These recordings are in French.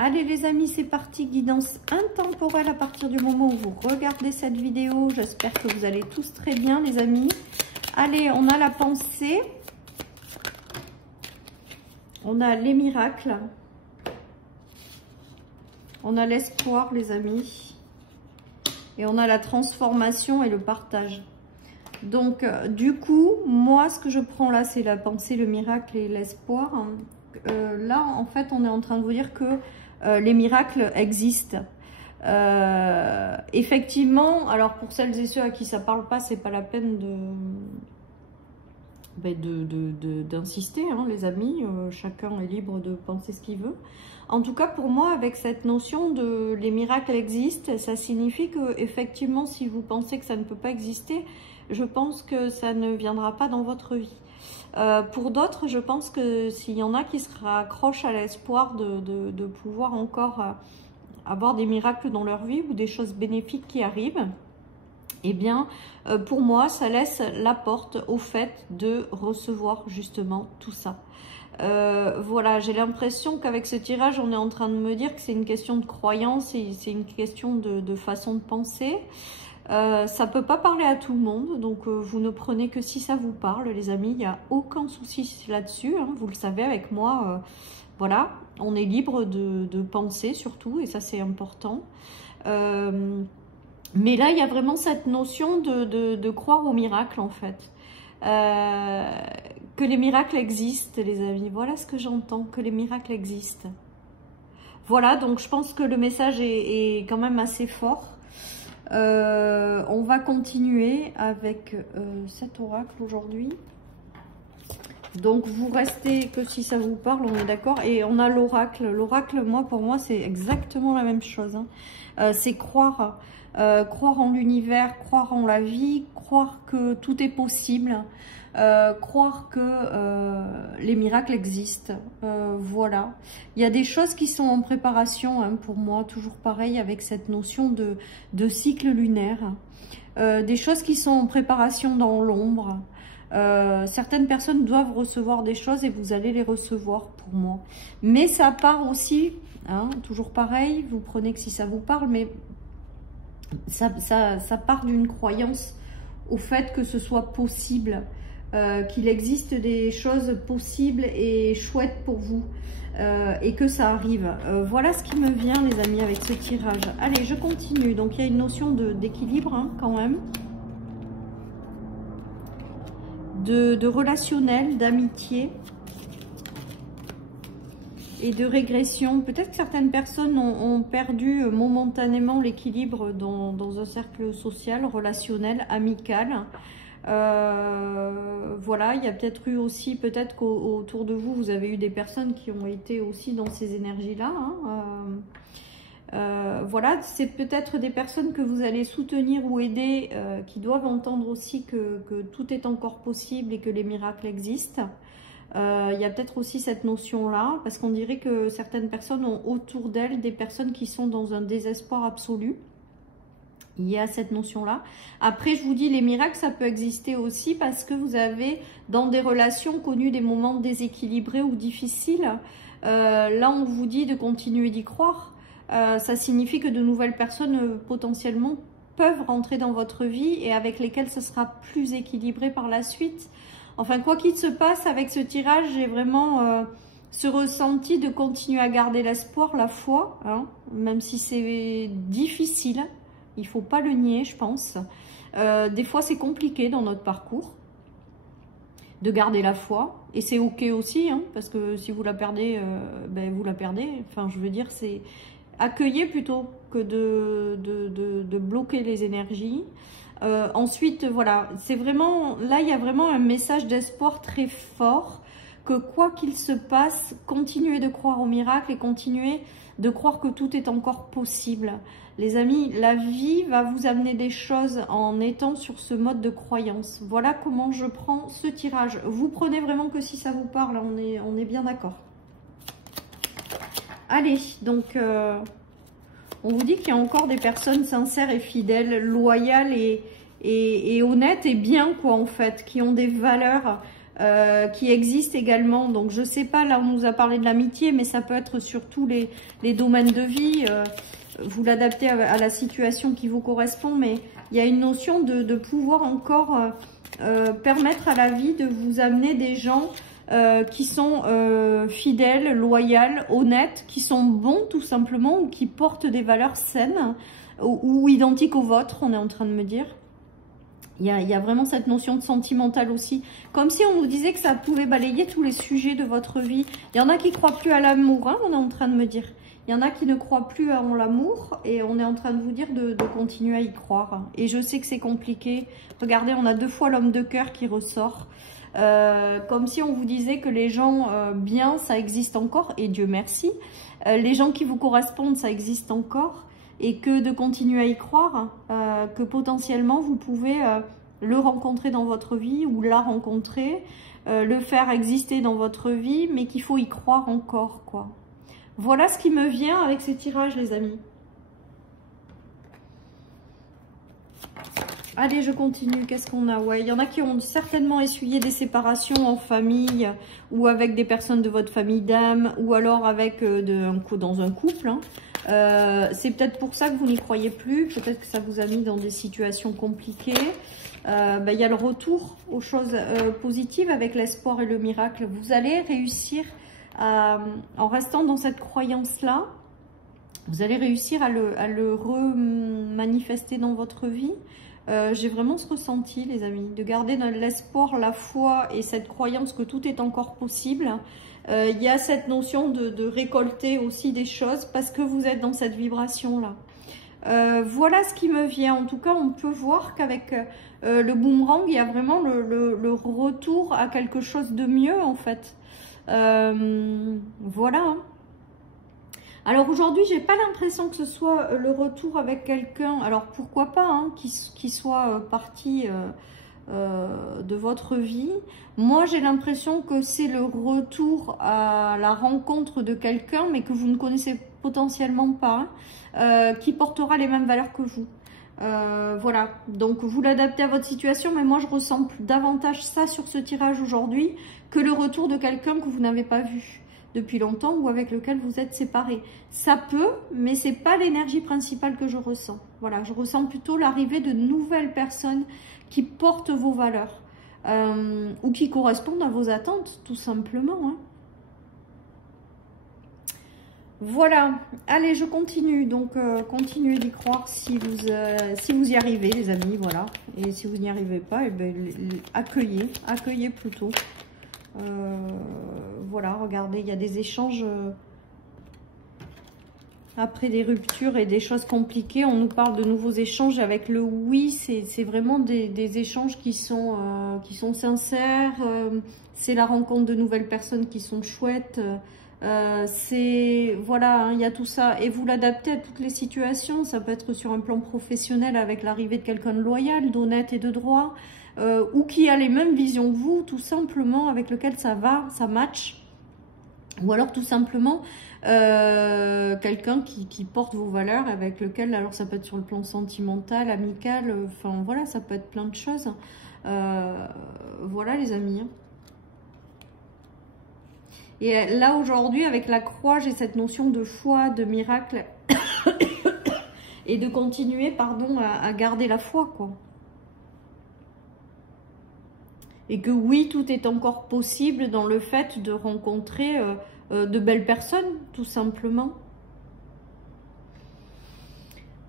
Allez les amis, c'est parti, guidance intemporelle à partir du moment où vous regardez cette vidéo. J'espère que vous allez tous très bien les amis. Allez, on a la pensée, on a les miracles, on a l'espoir les amis, et on a la transformation et le partage. Donc du coup, moi ce que je prends là, c'est la pensée, le miracle et l'espoir. Là en fait on est en train de vous dire que les miracles existent. Effectivement, alors pour celles et ceux à qui ça parle pas, c'est pas la peine d'insister, hein, les amis. Chacun est libre de penser ce qu'il veut. En tout cas pour moi, avec cette notion de les miracles existent, ça signifie que effectivement, si vous pensez que ça ne peut pas exister, je pense que ça ne viendra pas dans votre vie. Pour d'autres, je pense que s'il y en a qui se raccrochent à l'espoir de pouvoir encore avoir des miracles dans leur vie ou des choses bénéfiques qui arrivent, eh bien, pour moi, ça laisse la porte au fait de recevoir justement tout ça. Voilà, j'ai l'impression qu'avec ce tirage, on est en train de me dire que c'est une question de croyance et c'est une question de façon de penser. Ça peut pas parler à tout le monde, donc vous ne prenez que si ça vous parle, les amis. Il n'y a aucun souci là-dessus, hein, vous le savez avec moi. Voilà, on est libre de penser surtout, et ça c'est important. Mais là, il y a vraiment cette notion de croire au miracle en fait. Que les miracles existent, les amis. Voilà ce que j'entends, que les miracles existent. Voilà, donc je pense que le message est quand même assez fort. On va continuer avec cet oracle aujourd'hui. Donc vous restez que si ça vous parle, on est d'accord. Et on a l'oracle. L'oracle, pour moi, c'est exactement la même chose. Hein. C'est croire, croire en l'univers, croire en la vie, croire que tout est possible, croire que les miracles existent. Voilà. Il y a des choses qui sont en préparation, hein, pour moi, toujours pareil avec cette notion de cycle lunaire. Des choses qui sont en préparation dans l'ombre. Certaines personnes doivent recevoir des choses et vous allez les recevoir pour moi. Mais ça part aussi, hein, toujours pareil, vous prenez que si ça vous parle, mais ça part d'une croyance au fait que ce soit possible, qu'il existe des choses possibles et chouettes pour vous, et que ça arrive. Voilà ce qui me vient les amis avec ce tirage. Allez, je continue. Donc il y a une notion d'équilibre, hein, quand même. De relationnel, d'amitié et de régression. Peut-être que certaines personnes ont perdu momentanément l'équilibre dans un cercle social, relationnel, amical. Voilà, il y a peut-être eu aussi, peut-être qu'autour de vous, vous avez eu des personnes qui ont été aussi dans ces énergies-là. Hein. Voilà, c'est peut-être des personnes que vous allez soutenir ou aider, qui doivent entendre aussi que tout est encore possible et que les miracles existent. Il y a peut-être aussi cette notion-là, parce qu'on dirait que certaines personnes ont autour d'elles des personnes qui sont dans un désespoir absolu. Il y a cette notion-là. Après, je vous dis, les miracles, ça peut exister aussi parce que vous avez, dans des relations, connu des moments déséquilibrés ou difficiles. Là, on vous dit de continuer d'y croire. Ça signifie que de nouvelles personnes potentiellement peuvent rentrer dans votre vie et avec lesquelles ce sera plus équilibré par la suite. Enfin, quoi qu'il se passe avec ce tirage, j'ai vraiment ce ressenti de continuer à garder l'espoir, la foi, hein, même si c'est difficile. Il ne faut pas le nier, je pense. Des fois, c'est compliqué dans notre parcours de garder la foi. Et c'est OK aussi, hein, parce que si vous la perdez, vous la perdez. Enfin, je veux dire, c'est accueillir plutôt que de bloquer les énergies. Ensuite, voilà, c'est vraiment... Là, il y a vraiment un message d'espoir très fort que quoi qu'il se passe, continuez de croire au miracle et continuez de croire que tout est encore possible. Les amis, la vie va vous amener des choses en étant sur ce mode de croyance. Voilà comment je prends ce tirage. Vous prenez vraiment que si ça vous parle, on est bien d'accord. Allez, donc, on vous dit qu'il y a encore des personnes sincères et fidèles, loyales et honnêtes et bien, quoi, en fait, qui ont des valeurs qui existe également. Donc je sais pas, là on nous a parlé de l'amitié, mais ça peut être sur tous les domaines de vie. Vous l'adaptez à la situation qui vous correspond, mais il y a une notion de pouvoir encore permettre à la vie de vous amener des gens qui sont fidèles, loyaux, honnêtes, qui sont bons tout simplement, ou qui portent des valeurs saines ou identiques aux vôtres, on est en train de me dire. Il y a vraiment cette notion de sentimental aussi. Comme si on vous disait que ça pouvait balayer tous les sujets de votre vie. Il y en a qui ne croient plus à l'amour, hein, on est en train de me dire. Il y en a qui ne croient plus en l'amour et on est en train de vous dire de continuer à y croire. Et je sais que c'est compliqué. Regardez, on a 2 fois l'homme de cœur qui ressort. Comme si on vous disait que les gens bien, ça existe encore. Et Dieu merci. Les gens qui vous correspondent, ça existe encore. Et que de continuer à y croire, que potentiellement vous pouvez le rencontrer dans votre vie ou la rencontrer, le faire exister dans votre vie, mais qu'il faut y croire encore, quoi. Voilà ce qui me vient avec ces tirages, les amis. Allez, je continue. Qu'est-ce qu'on a? Ouais, il y en a qui ont certainement essuyé des séparations en famille ou avec des personnes de votre famille d'âme ou alors avec dans un couple. Hein. C'est peut-être pour ça que vous n'y croyez plus. Peut-être que ça vous a mis dans des situations compliquées. Il y a le retour aux choses positives avec l'espoir et le miracle. Vous allez réussir en restant dans cette croyance-là. Vous allez réussir à le remanifester dans votre vie. J'ai vraiment ce ressenti, les amis, de garder l'espoir, la foi et cette croyance que tout est encore possible. Il y a cette notion de récolter aussi des choses parce que vous êtes dans cette vibration-là. Voilà ce qui me vient. En tout cas, on peut voir qu'avec le boomerang, il y a vraiment le retour à quelque chose de mieux, en fait. Voilà. Hein. Alors aujourd'hui, j'ai pas l'impression que ce soit le retour avec quelqu'un. Alors pourquoi pas, hein, qui soit parti de votre vie. Moi, j'ai l'impression que c'est le retour à la rencontre de quelqu'un, mais que vous ne connaissez potentiellement pas, qui portera les mêmes valeurs que vous. Voilà, donc vous l'adaptez à votre situation, mais moi je ressens davantage ça sur ce tirage aujourd'hui que le retour de quelqu'un que vous n'avez pas vu depuis longtemps ou avec lequel vous êtes séparés. Ça peut, mais c'est pas l'énergie principale que je ressens. Voilà, je ressens plutôt l'arrivée de nouvelles personnes qui portent vos valeurs ou qui correspondent à vos attentes, tout simplement. Hein. Voilà, allez, je continue. Donc, continuez d'y croire si vous y arrivez, les amis, voilà. Et si vous n'y arrivez pas, eh ben, accueillez plutôt. Voilà, regardez, il y a des échanges après des ruptures et des choses compliquées. On nous parle de nouveaux échanges avec le oui. C'est vraiment des échanges qui sont sincères. C'est la rencontre de nouvelles personnes qui sont chouettes. Voilà, hein, il y a tout ça. Et vous l'adaptez à toutes les situations. Ça peut être sur un plan professionnel avec l'arrivée de quelqu'un de loyal, d'honnête et de droit. Ou qui a les mêmes visions que vous, tout simplement, avec lequel ça match. Ou alors tout simplement quelqu'un qui porte vos valeurs, avec lequel, alors ça peut être sur le plan sentimental, amical, enfin voilà, ça peut être plein de choses. Voilà les amis. Et là aujourd'hui, avec la croix, j'ai cette notion de foi, de miracle et de continuer, pardon, à garder la foi, quoi. Et que oui, tout est encore possible dans le fait de rencontrer de belles personnes, tout simplement.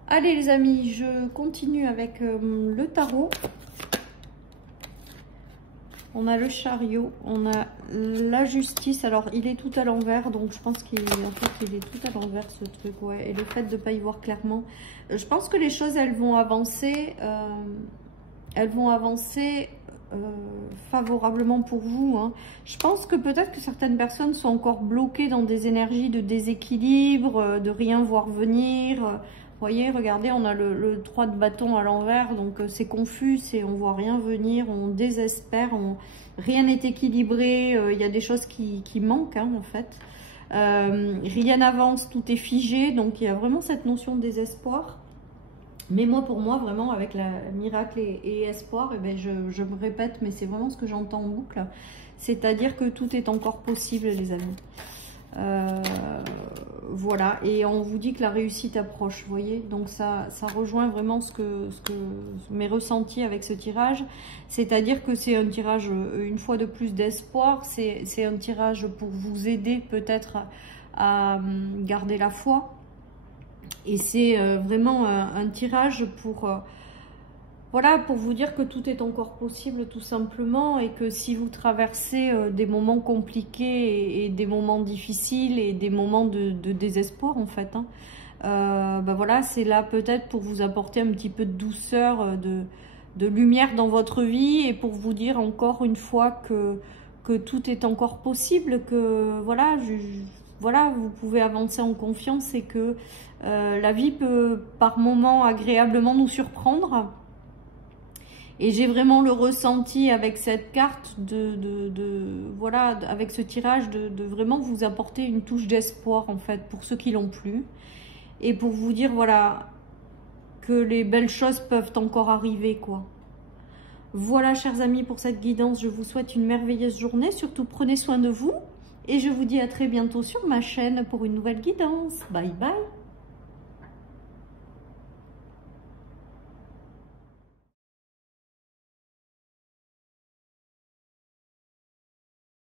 Allez les amis, je continue avec le tarot. On a le chariot, on a la justice. Alors, il est tout à l'envers, donc je pense qu'il est tout à l'envers, ce truc. Ouais. Et le fait de ne pas y voir clairement. Je pense que les choses, elles vont avancer. Favorablement pour vous. Hein. Je pense que peut-être que certaines personnes sont encore bloquées dans des énergies de déséquilibre, de rien voir venir. Vous voyez, regardez, on a le 3 de bâton à l'envers, donc c'est confus, on voit rien venir, on désespère, rien n'est équilibré, il y a des choses qui manquent, hein, en fait. Rien n'avance, tout est figé, donc il y a vraiment cette notion de désespoir. Mais moi, pour moi, vraiment, avec la miracle et espoir, eh ben, je me répète, mais c'est vraiment ce que j'entends en boucle. C'est-à-dire que tout est encore possible, les amis. Voilà, et on vous dit que la réussite approche, vous voyez. Donc ça rejoint vraiment ce que mes ressentis avec ce tirage. C'est-à-dire que c'est un tirage, une fois de plus, d'espoir. C'est un tirage pour vous aider peut-être à garder la foi. Et c'est vraiment un tirage pour... voilà, pour vous dire que tout est encore possible tout simplement, et que si vous traversez des moments compliqués et des moments difficiles et des moments de désespoir en fait, hein, ben voilà, c'est là peut-être pour vous apporter un petit peu de douceur, de lumière dans votre vie, et pour vous dire encore une fois que tout est encore possible, que voilà, voilà, vous pouvez avancer en confiance, et que la vie peut par moments agréablement nous surprendre. Et j'ai vraiment le ressenti avec cette carte voilà, avec ce tirage, de vraiment vous apporter une touche d'espoir en fait pour ceux qui l'ont plus, et pour vous dire voilà que les belles choses peuvent encore arriver quoi. Voilà chers amis pour cette guidance, je vous souhaite une merveilleuse journée, surtout prenez soin de vous, et je vous dis à très bientôt sur ma chaîne pour une nouvelle guidance. Bye bye.